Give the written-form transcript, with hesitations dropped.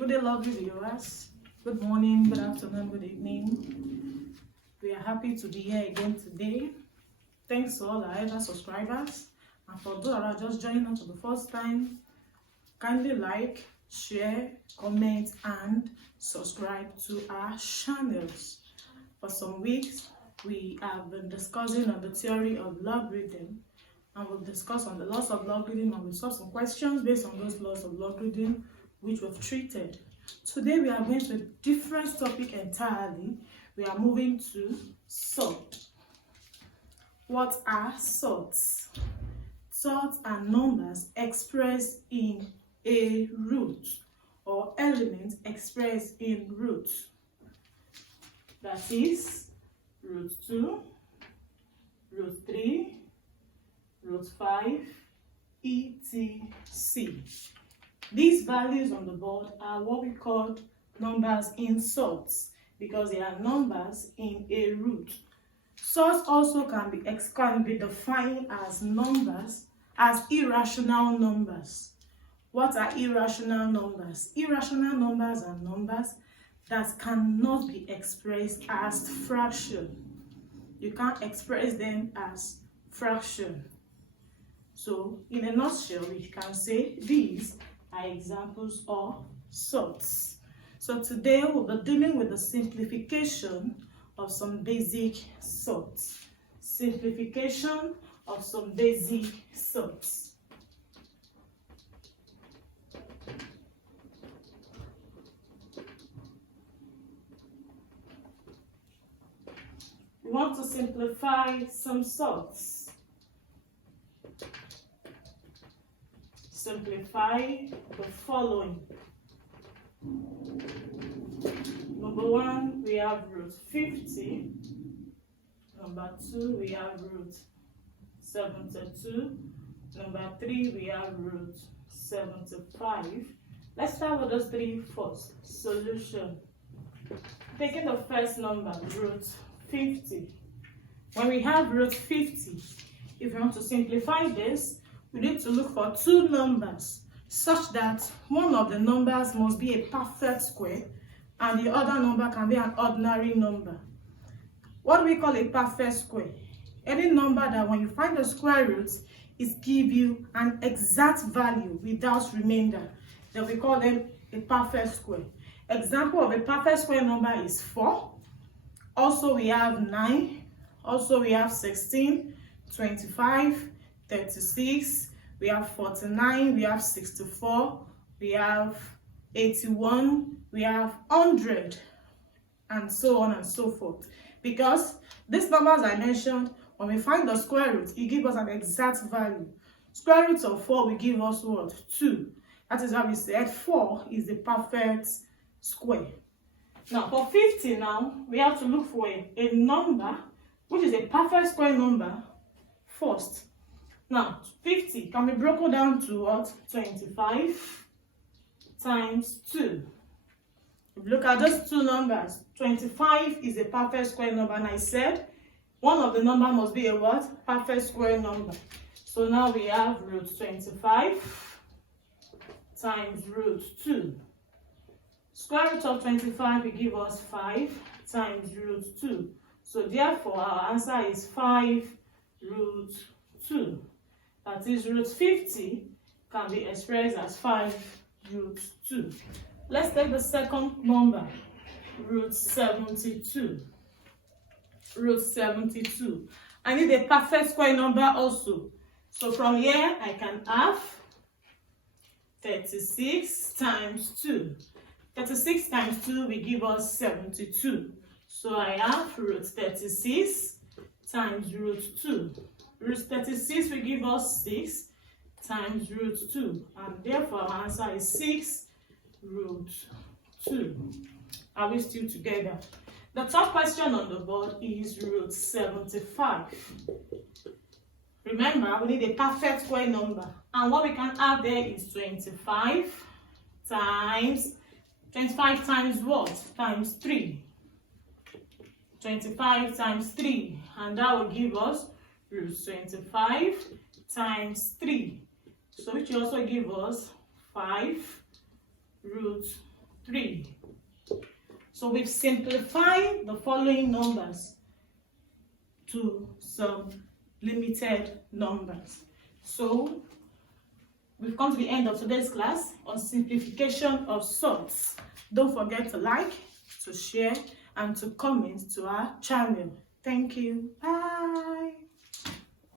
Good day, lovely viewers. Good morning, good afternoon, good evening. We are happy to be here again today. Thanks to all our ever subscribers, and for those that are just joining us for the first time, kindly like, share, comment, and subscribe to our channels. For some weeks, we have been discussing on the theory of logarithm, and we'll discuss on the laws of logarithm, and we'll solve some questions based on those laws of logarithm which we've treated. Today we are going to a different topic entirely. We are moving to surds. What are surds? Surds are numbers expressed in a root or elements expressed in root. That is root 2, root 3, root 5, etc. These values on the board are what we call numbers in surds because they are numbers in a root. Surds also can be defined as numbers, as irrational numbers. What are irrational numbers? Irrational numbers are numbers that cannot be expressed as fraction. You can't express them as fraction. So, in a nutshell, we can say these are examples of surds. So today we'll be dealing with the simplification of some basic surds. Simplification of some basic surds. We want to simplify some surds. Simplify the following. Number 1, we have root 50. Number 2, we have root 72. Number 3, we have root 75. Let's start with those three first. Solution. Taking the first number, root 50. When we have root 50, if we want to simplify this, we need to look for two numbers such that one of the numbers must be a perfect square and the other number can be an ordinary number. What do we call a perfect square? Any number that when you find the square root, it gives you an exact value without remainder. Then we call them a perfect square. Example of a perfect square number is 4. Also we have 9. Also we have 16, 25, 36, we have 49, we have 64, we have 81, we have 100, and so on and so forth. Because these numbers I mentioned, when we find the square root, it gives us an exact value. Square root of 4 will give us what? 2. That is why we said 4 is the perfect square. Now for 50 now, we have to look for a number which is a perfect square number first. Now, 50 can be broken down to what? 25 times 2. If you look at those two numbers, 25 is a perfect square number, and I said one of the numbers must be a what? Perfect square number. So now we have root 25 times root 2. Square root of 25 will give us 5 times root 2. So therefore, our answer is 5 root 2. That is, root 50 can be expressed as 5 root 2. Let's take the second number, root 72. Root 72. I need a perfect square number also. So from here, I can have 36 times 2. 36 times 2 will give us 72. So I have root 36 times root 2. Root 36 will give us 6 times root 2. And therefore our answer is 6 root 2. Are we still together? The third question on the board is root 75. Remember, we need a perfect square number. And what we can add there is 25 times what? Times 3. 25 times 3. And that will give us root 25 times 3. So which will also give us 5 root 3. So we've simplified the following numbers to some limited numbers. So we've come to the end of today's class on simplification of surds. Don't forget to like, to share, and to comment to our channel. Thank you. Bye.